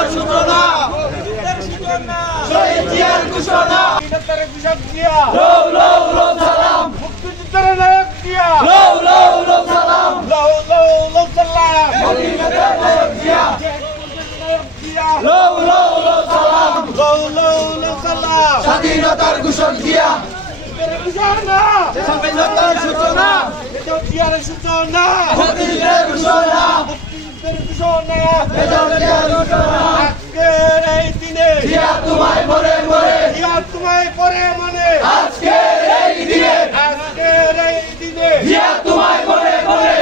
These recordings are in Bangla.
স্বাধীনতার সূচনা। শহীদ জিয়ার ঘোষণা। লও লও লও সালাম। লও লও লও সালাম। স্বাধীনতার নায়ক জিয়া। লও লও লও সালাম। স্বাধীনতার ঘোষক জিয়া। স্বাধীনতার সূচনা মুক্তিযুদ্ধের ঘোষণা। আজকের ঘোষণা আজকের এই দিনে জিয়া, তোমায় মনে মনে জিয়া তোমায় পরে মনে আজকের এই দিনে আজকের এই দিনে জিয়া তোমায় মনে মনে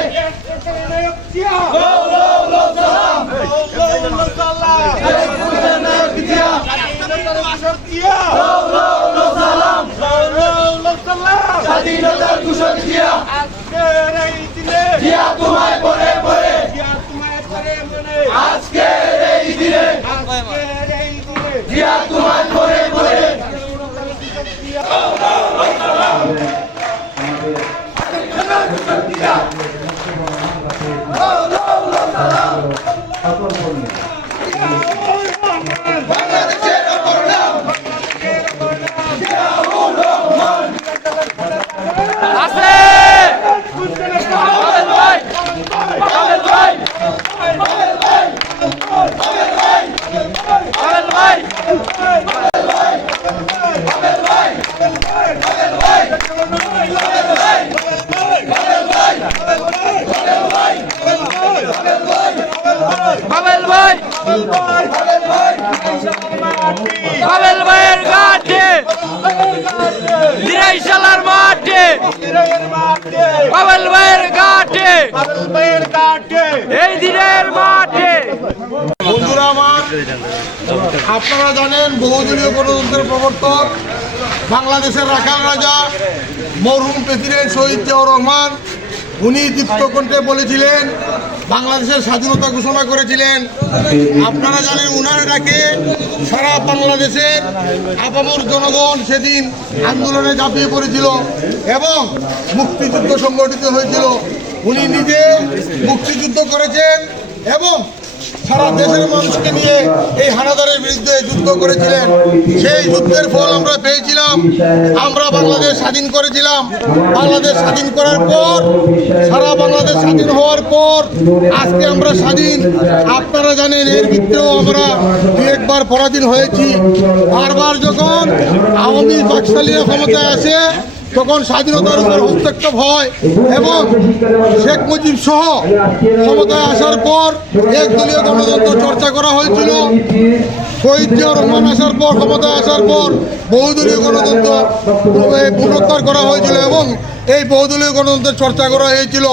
জিয়া গো গো গো সালাম গো গো সালাম জিয়া জিয়া গো গো গো সালাম গো গো গো সালাম স্বাধীনতার ঘোষক জিয়া আজকের এই দিনে জিয়া তোমায় পরে আজকের এই দিনে জিয়া তোমার ভাই ভাইয়ের ঘাটে। দিরাইশালার মাঠে। পাবেল ভাইয়ের ঘাটে। এই দিনের মাঠে। বন্ধুরা আমার আপনারা জানেন বহুদলীয় গণতন্ত্রের প্রবর্তক বাংলাদেশের রাখাল রাজা মরহুম প্রেসিডেন্ট শহীদ জিয়াউর রহমান উনি দীপ্তকণ্ঠে বলেছিলেন, বাংলাদেশের স্বাধীনতা ঘোষণা করেছিলেন। আপনারা জানেন উনার ডাকে সারা বাংলাদেশের আপামর জনগণ সেদিন আন্দোলনে ঝাঁপিয়ে পড়েছিল এবং মুক্তিযুদ্ধ সংগঠিত হয়েছিল। উনি নিজে মুক্তিযুদ্ধ করেছেন এবং সারা দেশের মানুষকে নিয়ে এই হানাদারের বিরুদ্ধে যুদ্ধ করেছিলেন। সেই যুদ্ধের ফল আমরা পেয়েছিলাম, আমরা বাংলাদেশ স্বাধীন করেছিলাম। বাংলাদেশ স্বাধীন করার পর, সারা বাংলাদেশ স্বাধীন হওয়ার পর, আজকে আমরা স্বাধীন। আপনারা জানেন, এর ভিতরেও আমরা দু একবার পরাধীন হয়েছি। বারবার যখন আওয়ামী বাকশালীরা ক্ষমতায় আসে তখন স্বাধীনতার উপর হস্তক্ষেপ হয় এবং শেখ মুজিব সহ ক্ষমতায় আসার পর এক দলীয় গণতন্ত্র চর্চা করা হয়েছিল। শহীদ জিয়া রহমান আসার পর, ক্ষমতায় আসার পর বহুদলীয় গণতন্ত্র পুনরুদ্ধার করা হয়েছিল এবং এই বহুদলীয় গণতন্ত্রের চর্চা করা হয়েছিল।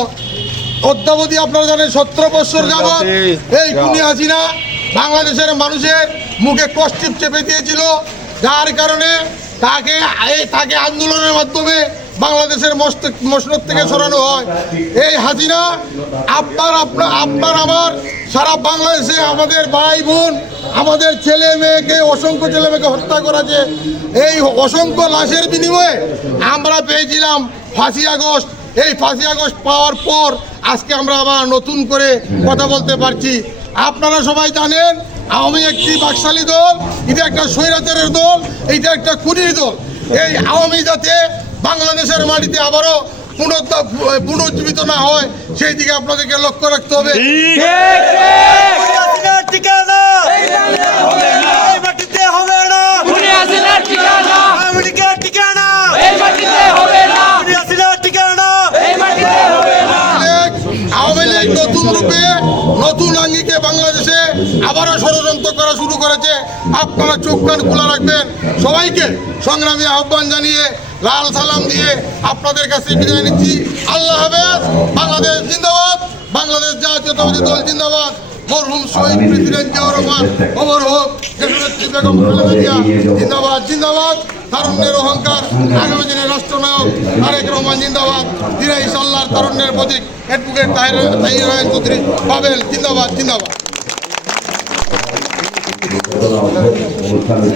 অদ্যাবধি আপনারা জানেন সতেরো বছর যাবৎ এই খুনি হাসিনা বাংলাদেশের মানুষের মুখে কষ্টিপ চেপে দিয়েছিল। যার কারণে তাকে তাকে আন্দোলনের মাধ্যমে বাংলাদেশের মসনদ থেকে সরানো হয়। এই হাসিনা, আপনার আপনার আপনার আমার সারা বাংলাদেশে আমাদের ভাই বোন, আমাদের ছেলে মেয়েকে, অসংখ্য ছেলে মেয়েকে হত্যা করেছে। এই অসংখ্য লাশের বিনিময়ে আমরা পেয়েছিলাম ফাঁসি আগস্ট। এই ফাঁসি আগস্ট পাওয়ার পর আজকে আমরা আবার নতুন করে কথা বলতে পারছি। আপনারা সবাই জানেন আওয়ামী একটি বাকশালী দল, এটা একটা স্বৈরাচারের দল, এটা একটা কুড়ির দল। এই আওয়ামী যাতে বাংলাদেশের মাটিতে আবারও পুনর্জীবিত না হয়, সেই দিকে আপনাদেরকে লক্ষ্য রাখতে হবে। আপনারা চোখ কান খোলা রাখবেন। সবাইকে সংগ্রামী আহ্বান জানিয়ে, লাল সালাম দিয়ে আপনাদের কাছে বিদায় নিচ্ছি। আল্লাহ হাফেজ, বাংলাদেশ জিন্দাবাদ, বাংলাদেশ জাতীয়তাবাদী দল জিন্দাবাদ। মরহুম শহীদ প্রেসিডেন্ট জিয়াউর রহমান অমর হোক বেগম জিন্দাবাদ জিন্দাবাদ। তারুণ্যের অহংকার আগামী দিনের রাষ্ট্রনায়ক তারেক রহমান জিন্দাবাদ। দিরা ইসাল্লাহ তারুণ্যের প্রতীক, অ্যাডভোকেট তাহির তাহির চৌধুরী পাবেল জিন্দাবাদ জিন্দাবাদ। 我们我们看了一下